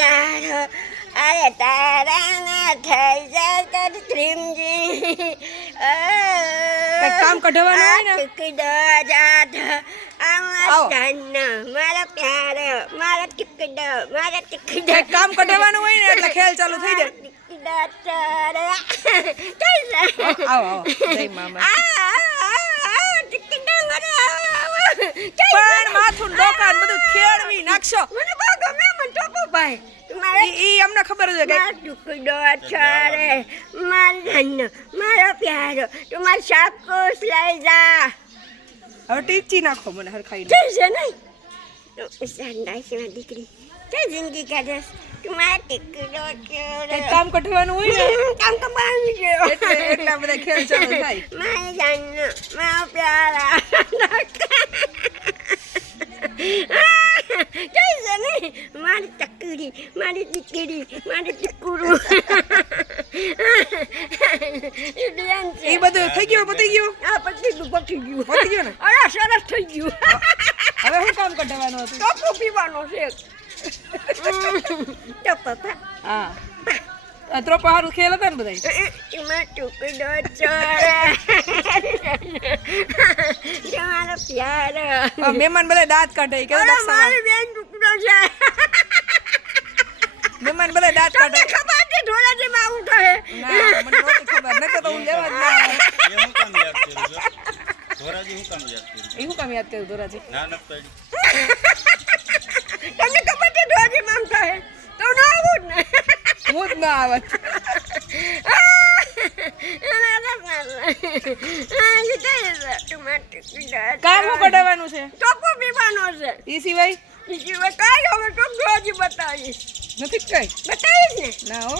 યાર અરે તારા થઈ જાય તો ત્રીમજી કામ કઢવાનું હોય ને મારા પ્યાર મારા ટિકડ કામ કઢવાનું હોય ને એટલે ખેલ ચાલુ થઈ જાય આવો જય મામા પણ માથું ડોકાન બધું ખેડવી નાખશો મને બહુ ગમે મને ટોપો ભાઈ ઈ અમને ખબર જ કે ટુકડો છારે મારા ધન મારો પ્યારો તું મારા શાકકોસ લઈ જા હવે ટીચી નાખો મને હરખાઈ છે નહીં સંડાસમાં દીકરી તે જિંદગી કાઢસ તું મારા ટીકડો છોડે કામ કઢવાનું હોય ને કામ કબાનું છે એટલા બધા ખેલ ચાલુ થાય મારા જાન મારો પ્યારા જઈશે નહીં મારી ચકડી મારી દીકરી મારી દીકરું એ બધું થઈ ગયું પતી ગયું આ પતી ગયું પતી ગયું ને અરે સરસ થઈ ગયું હવે શું કામ કઢવાનું હતું ટોપો પીવાનો છે તો પપ્પા હા ત્રોપો હારું ખેલ હતા ને બધા એમાં ટુકડો ચોરે તમારો પ્યારો મહેમાન બધા દાંત કાઢે કે મારી બેન ટુકડો છે મહેમાન બધા દાંત કાઢે ખબર છે થોડા જે માં આવું કહે ના મને નહોતી ખબર નકર તો હું લેવા જ ના આવે એ હું કામ યાદ કર્યું ધોરાજી એ હું કામ યાદ કર્યું ધોરાજી ના પડી તમને ખબર છે થોડા જે માં કહે તો ના આવું જ ને હું જ ના આવત કામ શું કઢાવવાનું છે ટોપો પીવાનો છે એ સિવાય એ સિવાય કાંઈ હવે તો હજી બતાવીશ નથી કઈ બતાવીશ ને ના હો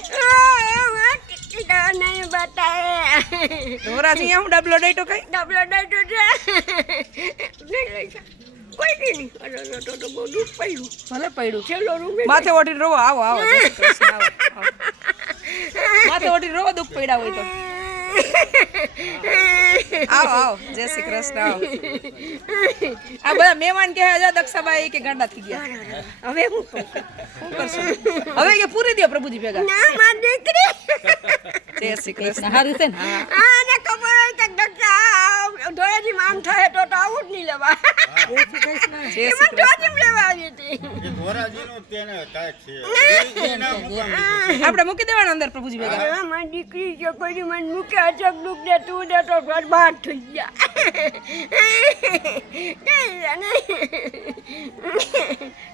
નહીં બતાવે ધોરાજી અહીંયા હું ડબલો ડેટો કઈ ડબલો ડેટો છે નહીં લઈ જા કોઈ નહીં અરે તો બહુ દુઃખ પડ્યું ભલે પડ્યું છેલ્લો રૂમ માથે ઓઢીને રોવો આવો આવો જય શ્રી કૃષ્ણ, આવો, આવો. માથે ઓઢીને રોવો દુઃખ પડ્યા હોય તો આવો આવો જય શ્રી કૃષ્ણ આવો આ બધા મહેમાન કહે છે દક્ષાબાઈ કે ગાંડા થઈ ગયા હવે હું શું કરશો હવે કે પૂરી દો પ્રભુજી ભેગા ના મારી દીકરી જય શ્રી કૃષ્ણ હારું છે ને આને ખબર હોય કે દક્ષા ધોળાજી મામ થાય તો આવું જ નહીં લેવા જય શ્રી એમાં કૃષ્ણ ધોળાજી લેવા આવી હતી આપણે મૂકી દેવાનું અંદર પ્રભુજી ભેગા હા મારી દીકરી છે કોઈ મને મૂકે અચક દુઃખ દે તું દે તો બરબાદ થઈ ગયા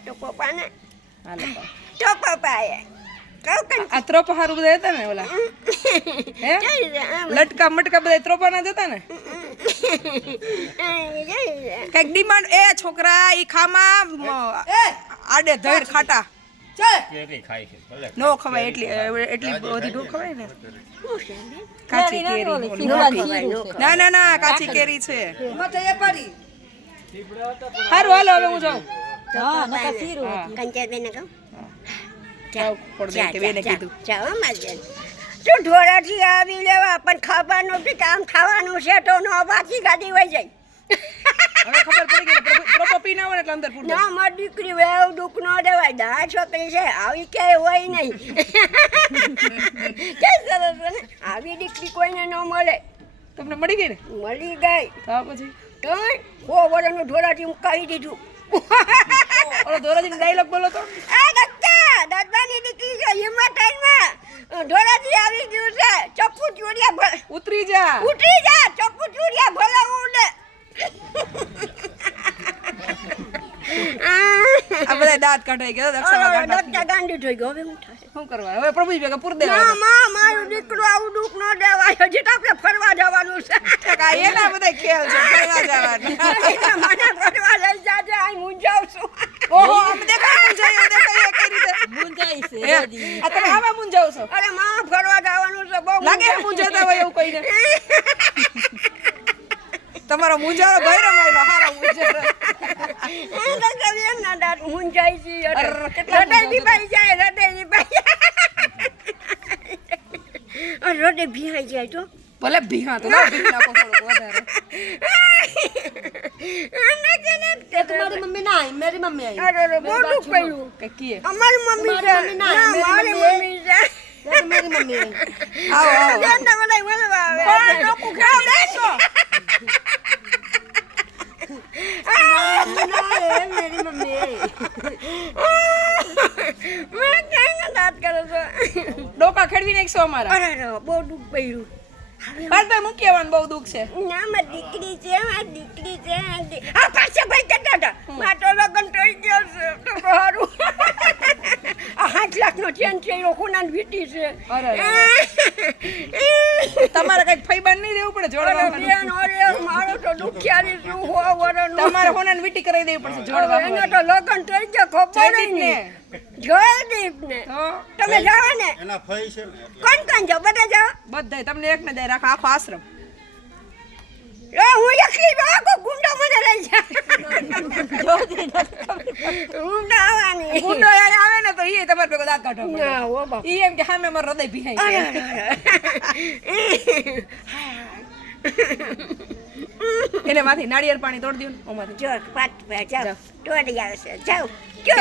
તો પપ્પાને હાલો તો પપ્પાએ આ ત્રોપા હારું બધા હતા ને ઓલા હે લટકા મટકા બધા ત્રોપા ના જતા ને કઈક ડિમાન્ડ એ છોકરા ઈ ખામાં આડે ધડ ખાટા નો ખવાય એટલી બધી નો ખવાય ને કાચી કેરી ના ના ના કાચી કેરી છે હારું હાલો હવે હું જાઉં હા નકા શીરું કંચરબેન કહું જાવ પડદે કે બેને કીધું ચાલો મારી તું ઢોરાથી આવી લેવા પણ ખબર નહોતી કે આમ ખાવાનું છે તો નો પાછી ગાડી વહી જાય હવે ખબર પડી ગઈ પ્રોપર પી ના હોય એટલે અંદર પૂર ના મારી દીકરી વેવ દુઃખ ન દેવાય દા છોકરી છે આવી ક્યાંય હોય નહીં કે સરસ ને આવી દીકરી કોઈને ન મળે તમને મળી ગઈ ને મળી ગઈ તો પછી તો હો વરનું ઢોરાથી હું કહી દીધું ઓલો ધોરાજીનો ડાયલોગ બોલો તો આ દત્તા દાદાની દીકરી છે હિંમતમાં ઢોરાથી આવી ગયું છે ચપ્પુ ચોરિયા ઉતરી જા ઉઠી જા ચપ્પુ ચોરિયા ભલે ઉડે આ બધા દાંત કાઢાઈ ગયા દક્ષામાં ગાંડા થઈ ગયા. ગાંડી થઈ ગયો હવે હું થાય શું કરવા હવે પ્રભુજી ભેગા પૂર ના દેવા માં મારું દીકરો આવું દુઃખ ન દેવાય હજી તો આપણે ફરવા જવાનું છે એના બધા ખેલ છે ફરવા જવાનું મને ફરવા લઈ જાજે આ હું જાઉં છું ઓહો આમ દેખાય મુંજાઈ દેખાય કઈ રીતે મુંજાઈ છે હે? આ તમે આવા મુંજાવ છો અરે માં ફરવા જવાનું છે બહુ લાગે છે મુંજાતા હોય એવું કઈને તમારો મુંજારો ભય રમાયલો હારો મુંજારો મુંજાઈ છે અરે, કેટલા હૃદય દીપાઈ જાય હૃદય દીપાઈ હૃદય ભીહાઈ જાય તો ભલે ભીહા તો ના ભી નાખો થોડુંક વધારે અમે કેને તે તમારી મમ્મી ના આવી મારી મમ્મી આવી અરે બહુ દુઃખ પડ્યું કે કીએ અમારી મમ્મી છે મારી મમ્મી ના, ના, મારી મારી મમ્મી. મમ્મી છે તે મારી મમ્મી આવી આવો આવો જેને બધા મળવા આવે પણ ટોપું ખાવ લેશો મારી મમ્મી આવી મેં ક્યાં દાંત કરો છો ડોકા ખેડવી નાખશો અમારા અરે બહુ દુઃખ પડ્યું બાદભાઈ મૂકી આવવાનું બહુ દુઃખ છે ના મારી દીકરી છે મારી દીકરી છે આ પાછા ભાઈ કહેતા હતા મારો લગ્ન થઈ ગયો છે તો સારું આ 8 લાખનો ચેન છે એ ખૂનાની વીટી છે અરે તમારે કઈક ફઈબાન નહીં દેવું પડે અરે જોડવા બેન, અરે મારો તો દુખિયારી શું હો વરનું તમારે હોનાને વીટી કરાવી દેવી પડશે જોડવા એને તો લગ્ન થઈ ગયા ખબર જ જયદીપને. નહીં જયદીપને તો તમે જાઓ ને એના ફઈ છે ને કોણ કોણ જાઓ બધા જાઓ બધાય તમને એકને દે રાખો આખો આશ્રમ એ હું એકલી જાઉં, આખો ગુંડો મને લઈ જાય ગુંડો આવવાની ગુંડો યાર આવે ને તો ઈ તમારે ભેગો દાંત કાઢો ના હો બાપ ઈ એમ કે સામે મારું હૃદય ભીહાય અરે છે એને માંથી નાળિયેર પાણી તોડી દઉં ને ઓમાંથી જો પાટ પે જાઓ તોડી આવશે જાઓ કયો